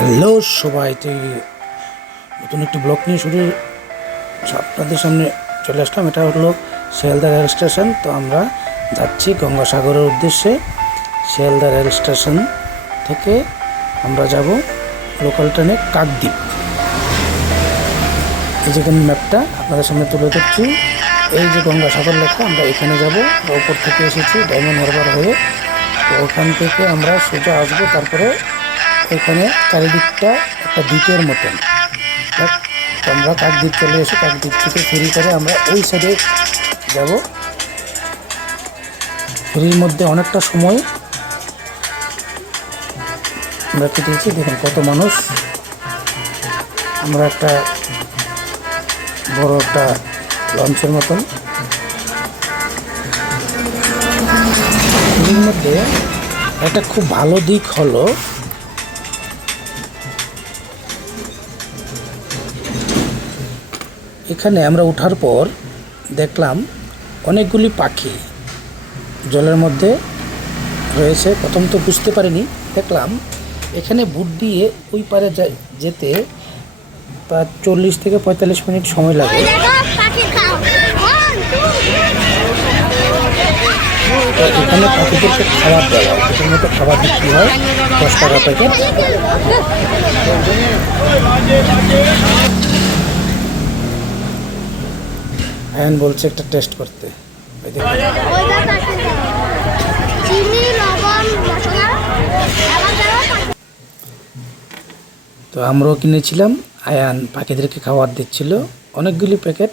Hello সবাই, নতুন একটি ব্লগ নিয়ে আপনাদের সামনে চলে আসলাম। এটা হলো শিয়ালদা রেল স্টেশন। তো আমরা যাচ্ছি গঙ্গাসাগরের উদ্দেশ্যে। শিয়ালদা রেল স্টেশন থেকে আমরা যাব লোকাল ট্রেনে কাকদ্বীপ। এই যে ম্যাপটা আপনাদের সামনে তুলে ধরছি, এই যে গঙ্গাসাগর লেখা, আমরা এখানে যাব। ওপর থেকে এসেছি ডায়মন্ড হারবার হয়ে। তো ওখান থেকে আমরা সোজা আসবো, তারপরে এখানে চারিদিকটা একটা দ্বীপের মতন। আমরা কাকদ্বীপ চলে এসে কাকদ্বীপ থেকে ফেরি করে আমরা ওই সাইডে যাব। ফেরির মধ্যে অনেকটা সময় আমরা কেটেছি। দেখুন কত মানুষ। আমরা একটা বড় একটা লঞ্চের মতন। ফেরির মধ্যে একটা খুব ভালো দিক হলো, এখানে আমরা ওঠার পর দেখলাম অনেকগুলি পাখি জলের মধ্যে রয়েছে। প্রথম তো বুঝতে পারিনি, দেখলাম এখানে বুট দিয়ে ওই পারে যেতে প্রায় 40 থেকে 45 মিনিট সময় লাগে। এখানে পাখিদেরকে খাবার দেওয়া হয়, এটার মতো খাবার বিক্রি হয় 10 টাকা প্যাকেট। হ্যাঁ বলছে একটা টেস্ট করতে। তো আমরাও কিনেছিলাম। আয়ান পাখিদেরকে খাবার দিচ্ছিল, অনেকগুলি প্যাকেট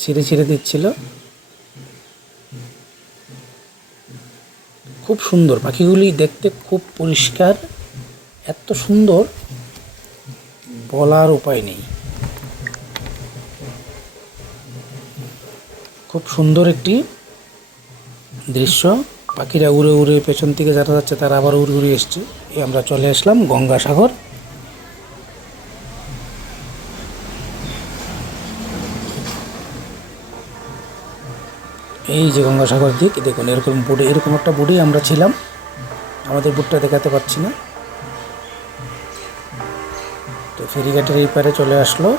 ছিঁড়ে ছিঁড়ে দিচ্ছিল। খুব সুন্দর পাখিগুলি দেখতে, খুব পরিষ্কার, এত সুন্দর বলার উপায় নেই। খুব সুন্দর একটি দৃশ্য। পাখিরা উড়ে উড়ে পেছন থেকে যারা যাচ্ছে তারা আবার উড়ে উড়ে এসছে। আমরা চলে আসলাম গঙ্গাসাগর। এই যে গঙ্গাসাগর দিক দেখুন, এরকম বোটে, এরকম একটা বোটেই আমরা ছিলাম। আমাদের বোটটা দেখাতে পারছি না। তো ফেরিঘাটের এই পারে চলে আসলো।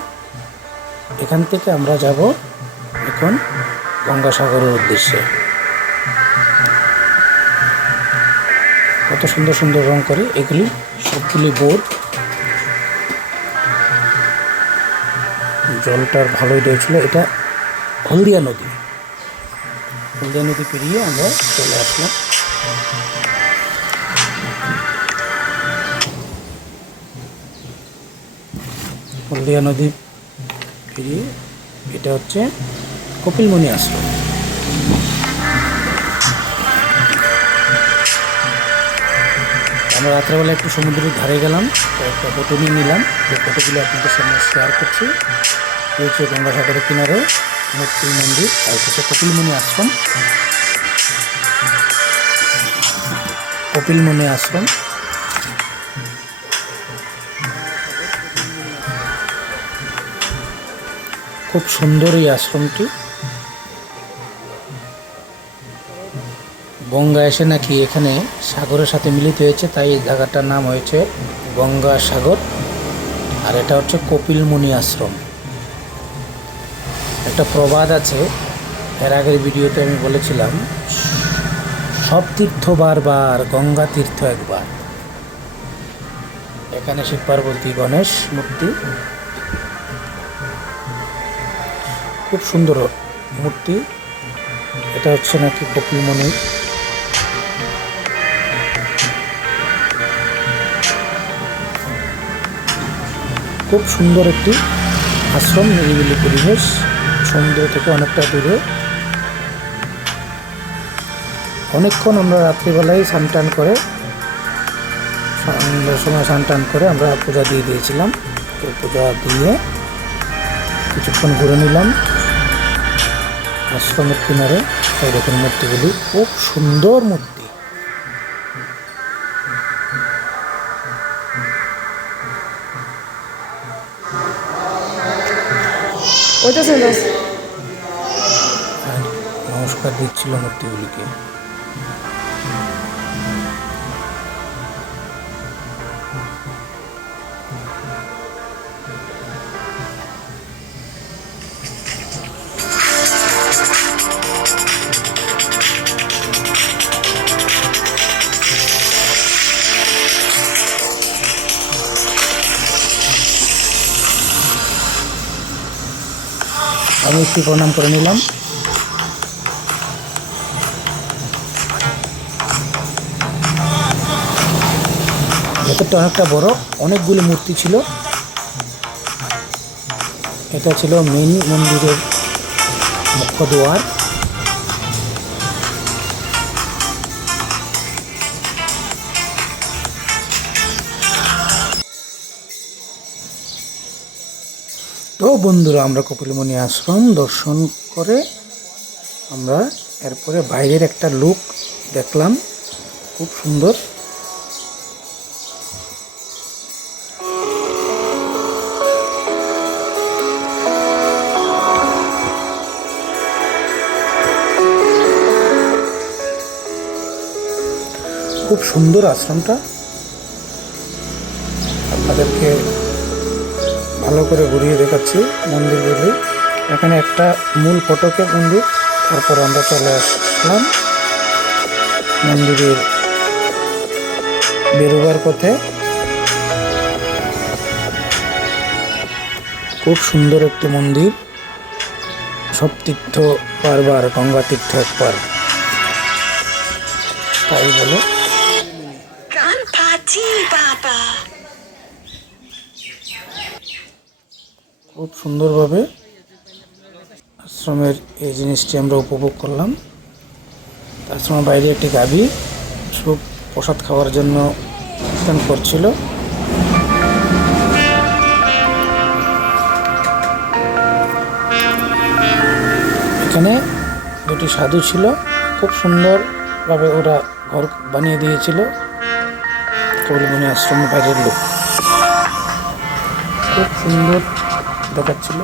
এখান থেকে আমরা যাব এখন গঙ্গাসাগরের উদ্দেশ্যে। কত সুন্দর সুন্দর রং করে এগুলি, সবগুলি বোট। জলটার ভালোই রয়েছিল। এটা হলদিয়া নদী। হলদিয়া নদী পেরিয়ে আমরা চলে আসলাম। হলদিয়া নদী পেরিয়ে এটা হচ্ছে কপিলমুনি আশ্রম। আমরা রাত্রেবেলা একটু সমুদ্রের ধারে গেলাম, একটা ফটো নিয়ে নিলাম। যে ফটোগুলো আপনাদের সামনে শেয়ার করছি। রয়েছে গঙ্গাসাগরের কিনারে মূর্তি মন্দির, আর হচ্ছে কপিলমুনি আশ্রম। কপিলমুনি আশ্রম খুব সুন্দর এই আশ্রমটি। গঙ্গা এসে নাকি এখানে সাগরের সাথে মিলিত হয়েছে, তাই এই জায়গাটার নাম হয়েছে গঙ্গাসাগর। আর এটা হচ্ছে কপিলমুনি আশ্রম। একটা প্রবাদ আছে, এর আগের ভিডিওতে আমি বলেছিলাম, সব তীর্থ বারবার, গঙ্গা তীর্থ একবার। এখানে শিব পার্বতী গণেশ মূর্তি, খুব সুন্দর মূর্তি। এটা হচ্ছে নাকি কপিলমুনি। খুব সুন্দর একটি আশ্রম, নিরিবিলি পরিবেশ, সমুদ্র থেকে অনেকটা দূরে। অনেকক্ষণ আমরা রাত্রিবেলায় স্নান করে, সন্ধ্যার সময় স্নান করে আমরা পূজা দিয়ে দিয়েছিলাম। তো পূজা দিয়ে কিছুক্ষণ ঘুরে নিলাম আশ্রমের কিনারে। এই দেখুন মূর্তিগুলি, খুব সুন্দর মূর্তি। নমস্কার দিচ্ছিল মূর্তিগুলিকে। আমি একটু প্রণাম করে নিলাম। ভেতরটা অনেকটা বড়, অনেকগুলি মূর্তি ছিল। এটা ছিল মেইন মন্দিরের মুখ্য দ্বার। তো বন্ধুরা, আমরা কপিলমুনি আশ্রম দর্শন করে আমরা এরপরে বাইরের একটা লুক দেখলাম, খুব সুন্দর। খুব সুন্দর আশ্রমটা, আপনাদেরকে ভালো করে ঘুরিয়ে দেখাচ্ছি মন্দিরগুলি। এখানে একটা মূল ফটকে মন্দির, তারপর আমরা চলে আসলাম মন্দিরের বেরোবার পথে। খুব সুন্দর একটি মন্দির, সব তীর্থ বারবার, গঙ্গা তীর্থ একবার, তাই বলে। খুব সুন্দরভাবে আশ্রমের এই জিনিসটি আমরা উপভোগ করলাম। আশ্রমের বাইরে একটি গাভী সব প্রসাদ খাওয়ার জন্য অপেক্ষা করছিল। এখানে দুটি সাধু ছিল, খুব সুন্দরভাবে ওরা ঘর বানিয়ে দিয়েছিল। কপিলমুনি আশ্রমের বাইরের লোক খুব সুন্দর দেখাচ্ছিল।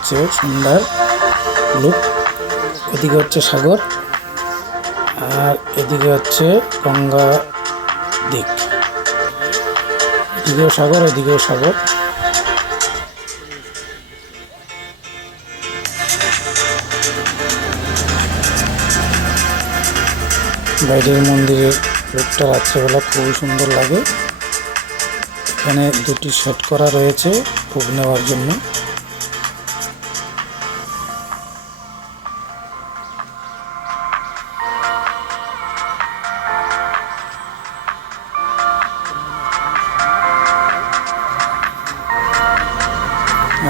হচ্ছে সুন্দর লুক। এদিকে হচ্ছে সাগর, আর এদিকে হচ্ছে গঙ্গা দিক। এদিকেও সাগর, এদিকেও সাগর। বাইরের মন্দিরের লুকটা রাত্রেবেলা খুবই সুন্দর লাগে। এখানে দুটি সেট করা রয়েছে ভোগ নেওয়ার জন্য।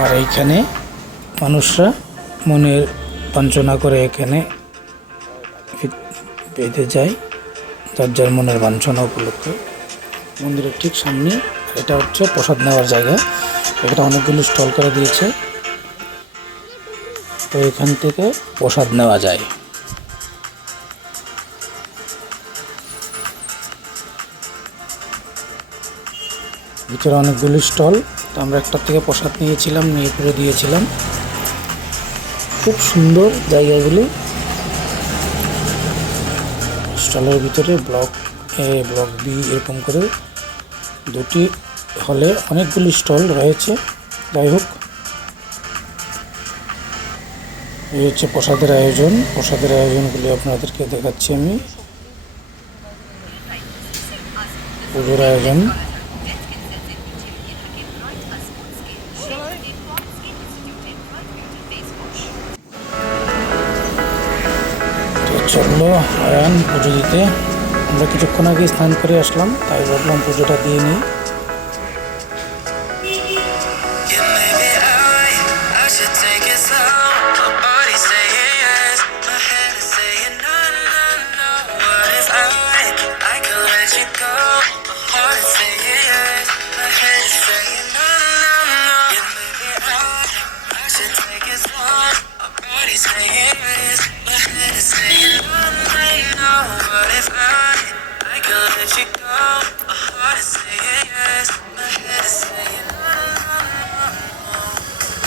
আর এইখানে মানুষরা মনের বাঞ্ছনা করে এখানে পেতে যায়, যার যার মনের বাঞ্ছনা উপলক্ষে। মন্দিরের ঠিক সামনে এটা হচ্ছে প্রসাদ নেওয়ার জায়গা। এটা অনেকগুলো স্টল করে দিয়েছে, তো এখান থেকে প্রসাদ নেওয়া যায়। ভিতরে অনেকগুলি স্টল, তো আমরা একটা থেকে প্রসাদ নিয়েছিলাম, নিয়ে করে দিয়েছিলাম। খুব সুন্দর জায়গাগুলি। স্টলের ভিতরে ব্লক এ, ব্লক বি এরকম করে দুটি হলে অনেকগুলি স্টল রয়েছে। যাই হোক, এই হচ্ছে প্রসাদের আয়োজন। প্রসাদের আয়োজনগুলি আপনাদেরকে দেখাচ্ছি আমি। পুজোর আয়োজন, চললো আয়ান পুজো দিতে। আমরা কিছুক্ষণ আগে স্নান করে আসলাম, তাই ভাবলাম পুজোটা দিয়ে নিই।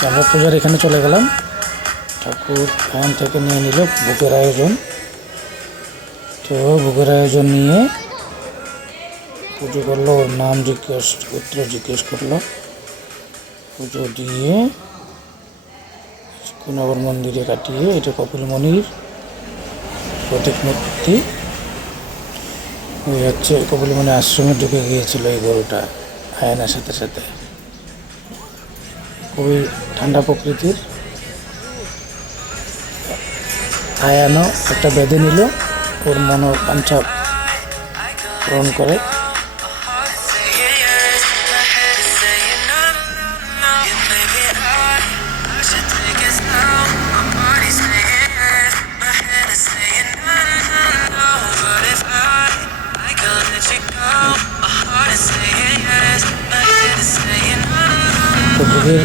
আমরা পূজার এখানে চলে গেলাম। ঠাকুর এখান থেকে নিয়ে নিল ভোগের আয়োজন। তো ভোগের আয়োজন নিয়ে পুজো করলো, ওর নাম জিজ্ঞেস, গোত্র জিজ্ঞেস করলো। পুজো দিয়ে নগর মন্দিরে কাটিয়ে, এটা কপিলমুনির প্রতীক মূর্তি। ওই হচ্ছে কপিলমুনি আশ্রমে ঢুকে গিয়েছিল এই গরুটা আয়ানের সাথে সাথে। খুবই ঠান্ডা প্রকৃতির। আয়ানও একটা বেঁধে নিল, ওর মনোবাঞ্ছা পূরণ করে। কুকুরের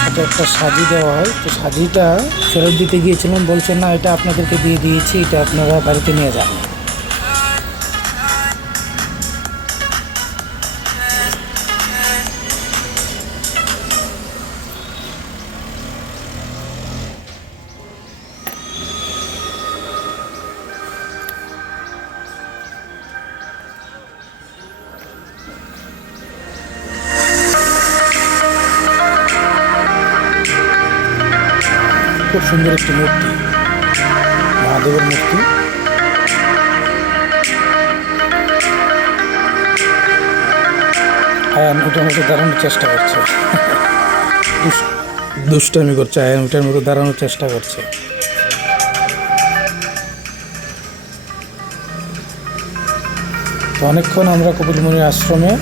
সাথে একটা সাজি দেওয়া হয়, তো সাজিটা ফেরত দিতে গিয়েছিলাম, বলছেন না এটা আপনাদেরকে দিয়ে দিয়েছি, এটা আপনারা বাড়িতে নিয়ে যান। খুব সুন্দর একটি মূর্তি, মহাদেবের মূর্তি। আয়ান ওটার মতো দাঁড়ানোর চেষ্টা করছে, দুষ্টামি করছে। আয়ান ওটার মতো দাঁড়ানোর চেষ্টা করছে। তো অনেকক্ষণ আমরা কপিলমুনির আশ্রমে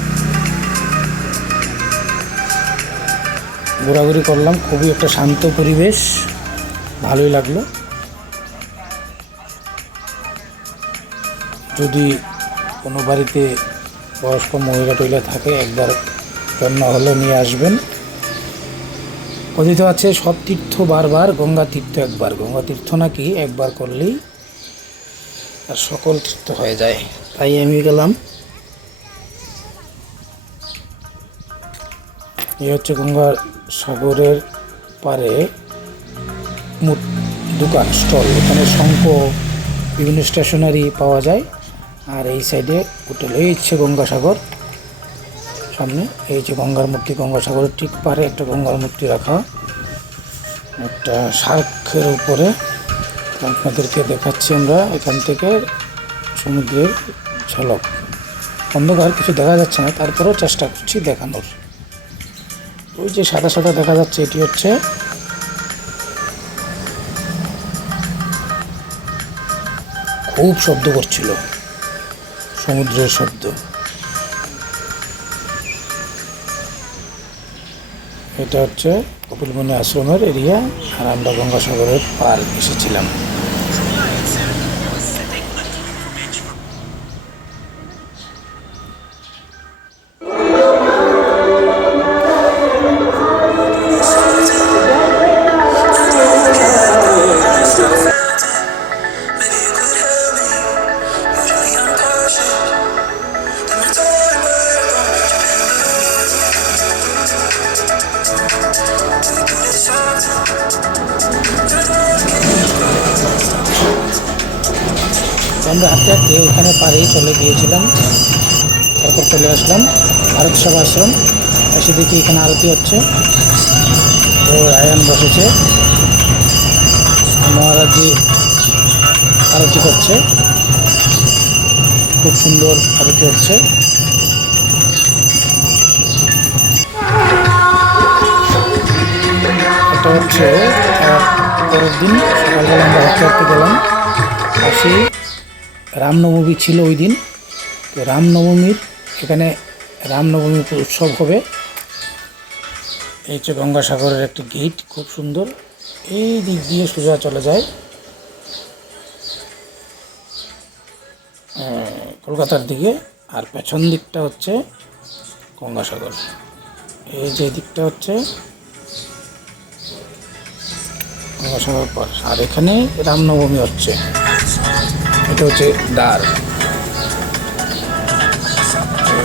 ঘোরাঘুরি করলাম। খুবই একটা শান্ত পরিবেশ, ভালোই লাগলো। যদি কোনো বাড়িতে বয়স্ক মহিলা টহিলা থাকে, একবার জন্য হলে নিয়ে আসবেন। কথিত আছে সব তীর্থ বারবার, গঙ্গা তীর্থ একবার। গঙ্গা তীর্থ নাকি একবার করলেই আর সকল তীর্থ হয়ে যায়। তাই আমি গেলাম। এই হচ্ছে গঙ্গা সাগরের পারে দোকান স্টল, এখানে শঙ্খ, বিভিন্ন স্টেশনারি পাওয়া যায়। আর এই সাইডে হোটেল। এই হচ্ছে গঙ্গাসাগর সামনে। এই যে গঙ্গার মূর্তি, গঙ্গাসাগরের ঠিক পারে একটা গঙ্গার মূর্তি রাখা, একটা শার্কের উপরে। আপনাদেরকে দেখাচ্ছি আমরা এখান থেকে সমুদ্রের ঝলক। অন্ধকার, কিছু দেখা যাচ্ছে না, তারপরেও চেষ্টা করছি দেখানোর। ওই যে সাদা সাদা দেখা যাচ্ছে, এটি হচ্ছে খুব শব্দ করছিল, সমুদ্রের শব্দ। এটা হচ্ছে কপিলমুনি আশ্রমের এরিয়া, আর আমরা গঙ্গাসাগরের পার এসেছিলাম। আমরা হাঁটতে হাঁটতে ওখানে পাড়েই চলে গিয়েছিলাম। তারপর চলে আসলাম ভারত সেবা আশ্রম। এসে দেখি এখানে আরতি হচ্ছে। তো আয়ান বসেছে, মহারাজজি আরতি করছে, খুব সুন্দর আরতি হচ্ছে। এটা হচ্ছে পরের দিন সকালবেলা আমরা হাঁটতে হাঁটতে গেলাম। পাশে রামনবমী ছিল ওই দিন। তো রামনবমীর এখানে রামনবমী উৎসব হবে। এই হচ্ছে গঙ্গাসাগরের একটি গেট, খুব সুন্দর। এই দিক দিয়ে সোজা চলে যায় কলকাতার দিকে, আর পেছন দিকটা হচ্ছে গঙ্গাসাগর। এই যে দিকটা হচ্ছে গঙ্গাসাগর পার, আর এখানে রামনবমী হচ্ছে। এটা হচ্ছে দ্বার।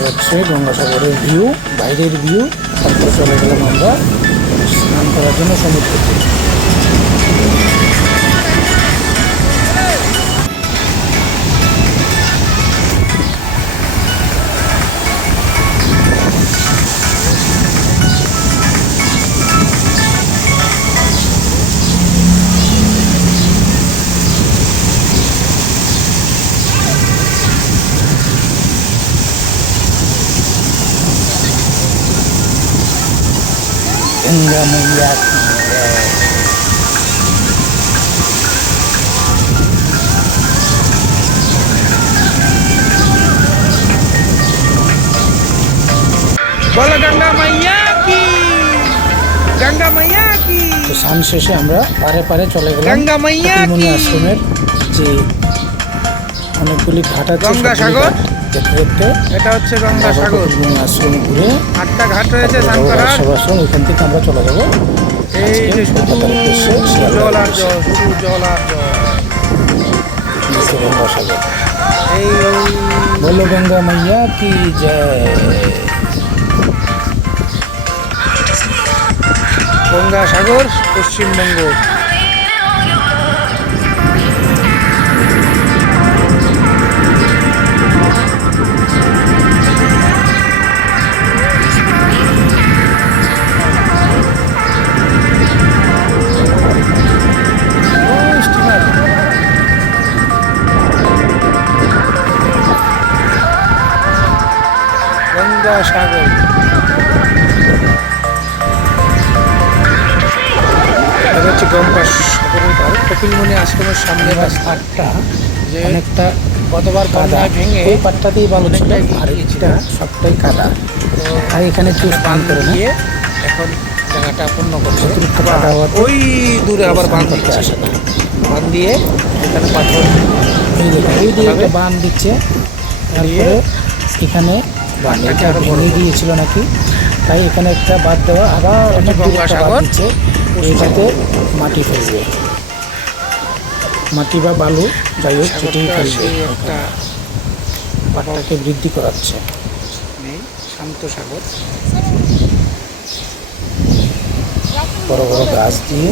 হচ্ছে গঙ্গাসাগরের ভিউ, বাইরের ভিউ। তারপরে চলে গেলাম আমরা স্নান করার জন্য সমুদ্রতে। गंगा मैया की जय। बोलो गंगा मैया की, गंगा मैया की, তো স্নান শেষে আমরা পারে পারে চলে গেলাম গঙ্গা মাইয়া কপিলমুনি কি। আশ্রমের যে অনেকগুলি ঘাট আছে গঙ্গা সবগুলি সাগর। ঘাট দেখতে দেখতে এটা হচ্ছে আমরা গঙ্গা আবার সাগর। কপিলমুনি আশ্রম ঘুরে 8টা ঘাট রয়েছে তারপরে স্নান যাবো করার। বাদশাহ আশ্রম, ওইখান থেকে আমরা চলে যাবো এই আজকে যে শুধু কলকাতার উদ্দেশ্যে জল আর শিয়ালদার জল, শুধু জল আর জল। উদ্দেশ্যে গঙ্গা সাগর। এই बोलो गंगा मैया की जय। গঙ্গা সাগর, পশ্চিমবঙ্গ। গঙ্গা সাগর। এটা হচ্ছে গঙ্গা সাগরের পার, কপিলমুনি আশ্রমের সামনে পাটটা যে অনেকটা গতবার কাদা, বন্যায় ভেঙে ওই পাটটাতেই বালু ছিল অনেকটাই আর ভিজিয়েছিল। এটা সবটাই কাদা। তো আর এখানে কেউ স্নান বাঁধ করে না, দিয়ে এখন জায়গাটা পূর্ণ করছে। অতিরিক্ত আবার কাদা হওয়াতে ওই দূরে আবার স্নান বাঁধ করতে দিচ্ছে, আসে না। বাঁধ দিয়ে এখানে পাথর এই দেখুন ওই দিকে এভাবে একটা বাঁধ দিচ্ছে, তারপরে এখানে বাঁধটাকে এটা আরো বড় ভেঙে করছে। গিয়েছিল নাকি, তাই এখানে একটা বাঁধ দেওয়া, আবার অনেক দূরে গঙ্গা একটা বাঁধ সাগর, দিচ্ছে, এইটাতে মাটি ফেলবে, মাটি বা বালু যাই হোক সেটাই সাগরটা ফেলবে, সেই একটা পাটটাকে বৃদ্ধি করাচ্ছে। নেই, শান্ত সাগর। বড় বড় গাছ দিয়ে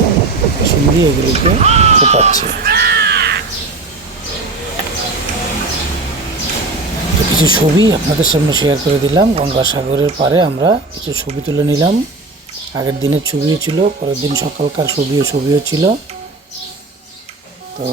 সিঁড়ি এগুলিকে কোপাচ্ছে। তো কিছু ছবি আপনাদের সামনে শেয়ার করে দিলাম। গঙ্গাসাগরের পারে আমরা কিছু ছবি তুলে নিলাম। আগের দিনের ছবিও ছিল, পরের দিন সকালকার ছবিও ছিল। তো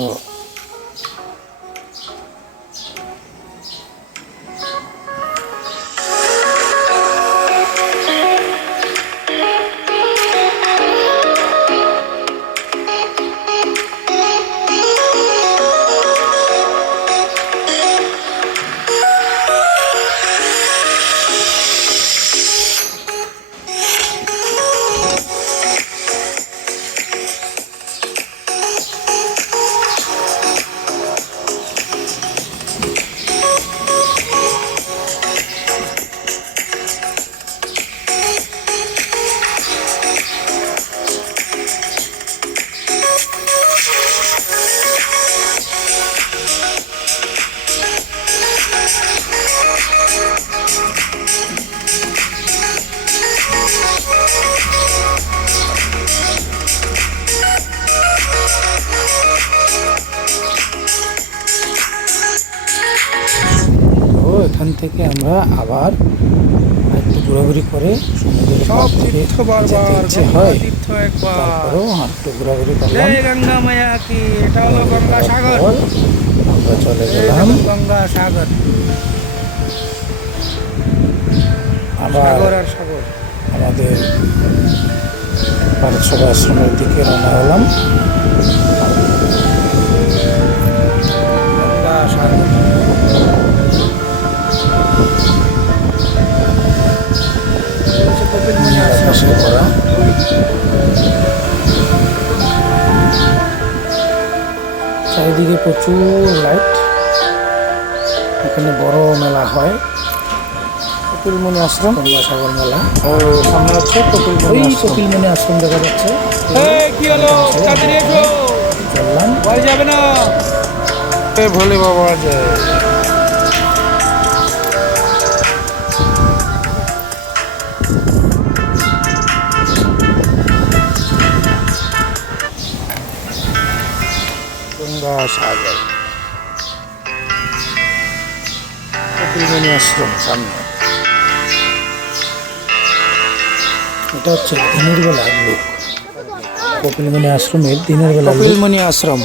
এখান থেকে আমরা আবার একটু ঘোরাঘুরি করে সমুদ্রের সব পাড় থেকে তীর্থ যেতে বারবার, ইচ্ছে গঙ্গা হয়, তীর্থ একবার। তারপরেও একটু ঘোরাঘুরি করলাম। জয় গঙ্গা মায়া কি, এটা হলো গঙ্গা সাগর। তারপর আমরা চলে এই গেলাম দেখুন গঙ্গা সাগর, আবার সাগর আর সাগর। আমাদের ভারত সভা আশ্রমের দিকে রওনা হলাম। গঙ্গা সাগর। এই হচ্ছে কপিলমুনি আশ্রম। আকাশে করা চারিদিকে প্রচুর লাইট, এখানে বড় মেলা হয়, কপিলমুনি আশ্রম গঙ্গাসাগর মেলা। ও সামনে হচ্ছে কপিলমুনি আশ্রম, কপিলমুনি আশ্রম দেখা যাচ্ছে। এই কি হলো, তাড়াতাড়ি এসো, চললাম, ভয় যাবে না। ভোলে বাবা জয়। গঙ্গাসাগর কপিলমুনি আশ্রম সামনে। এটা হচ্ছে দিনের বেলার লুক, কপিলমুনি আশ্রমের দিনের বেলা। কপিলমুনি আশ্রম,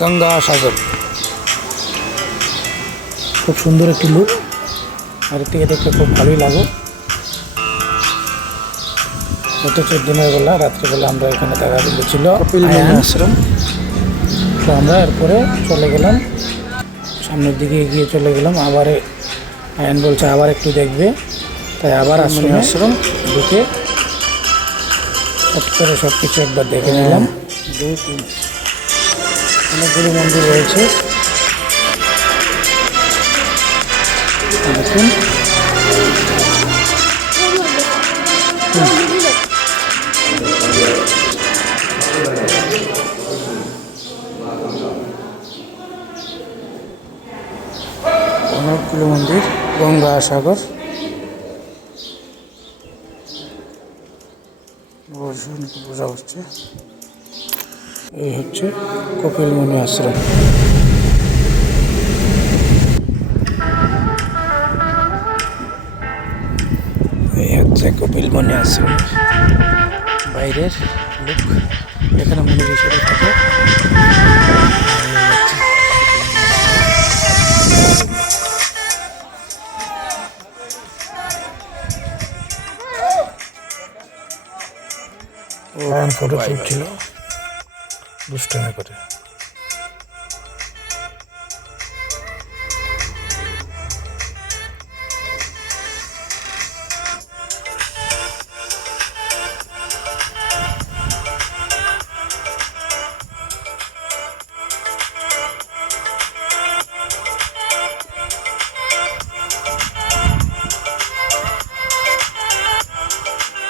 গঙ্গাসাগর। খুব সুন্দর একটি লুক, আর থেকে দেখতে খুব ভালোই লাগে। গত 14 দিনের বেলা রাত্রিবেলা আমরা এখানে দেখা ছিল কপিলমুনি আশ্রম। তো আমরা এরপরে চলে গেলাম সামনের দিকে এগিয়ে চলে গেলাম। আবার আয়ন বলছে আবার একটু দেখবে, তাই আবার আশ্রম ঢুকে চট করে সব কিছু একবার দেখে নিলাম। অনেকগুলো মন্দির রয়েছে দেখুন। অনেকগুলো মন্দির, গঙ্গা সাগর বোঝা হচ্ছে। এই হচ্ছে কপিলমুনি আশ্রম। এই হচ্ছে কপিলমুনি আশ্রম বাইরের লুক। এখানে মুনি ঋষিরা থাকে। ফটো তুলছিল দুষ্টামি করে।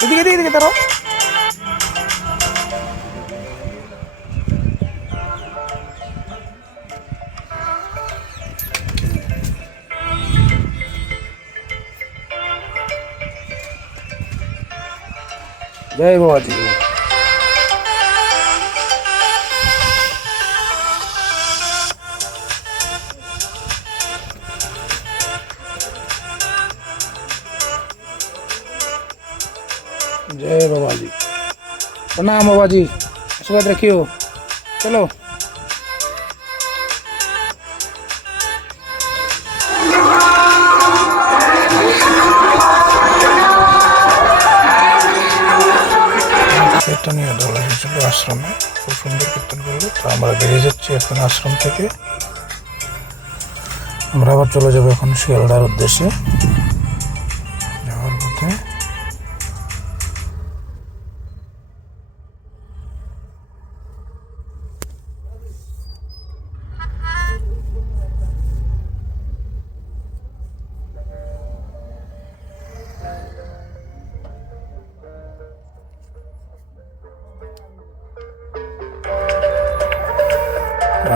এদিকে এদিকে এদিকে দাঁড়াও। जय बाबाजी। जय बाबाजी। प्रणाम बाबाजी, आशीर्वाद रखियो। चलो কীর্তনীয় দল এসেছিল আশ্রমে, খুব সুন্দর কীর্তন করলো। তো আমরা বেরিয়ে যাচ্ছি এখন আশ্রম থেকে। আমরা আবার চলে যাবো এখন শিয়ালদার উদ্দেশ্যে যাওয়ার পথে।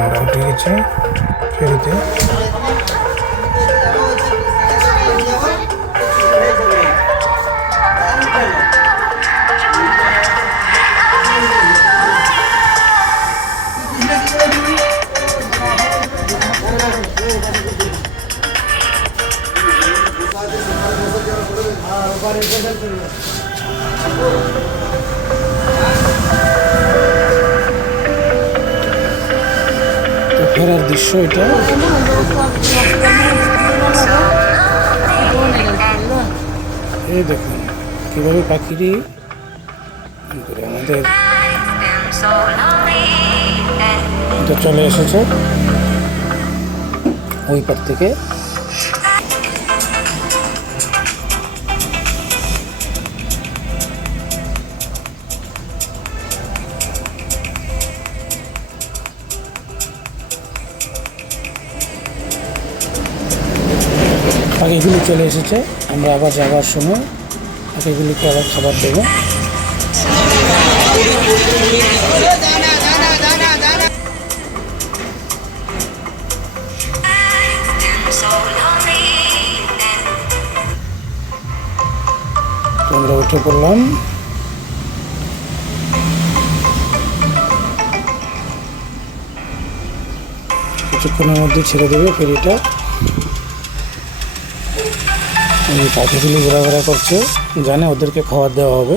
আমরা উঠে গেছি ফেরিতে। ফেরার দৃশ্য এটা। এই দেখুন কীভাবে পাখিটি আমাদের চলে এসেছে ওই পার থেকে। পাখিগুলি চলে এসেছে। আমরা আবার যাওয়ার সময় পাখিগুলিকে আবার খাবার দেবো। আমরা উঠে পড়লাম। কিছুক্ষণের মধ্যে ছেড়ে দেবে ফেরিটা। এই পাখিগুলি ঘোরাঘোরা করছে, জানে ওদেরকে খাবার দেওয়া হবে।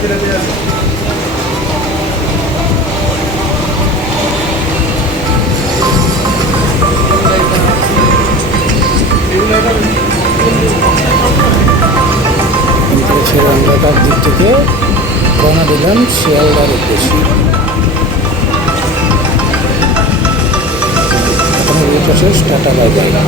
ছেড়ে আমরা তার দিক থেকে রওনা দিলাম শিয়ালদার উদ্দেশ্যে। এখন রুট শেষ, টাটা বাই বাই।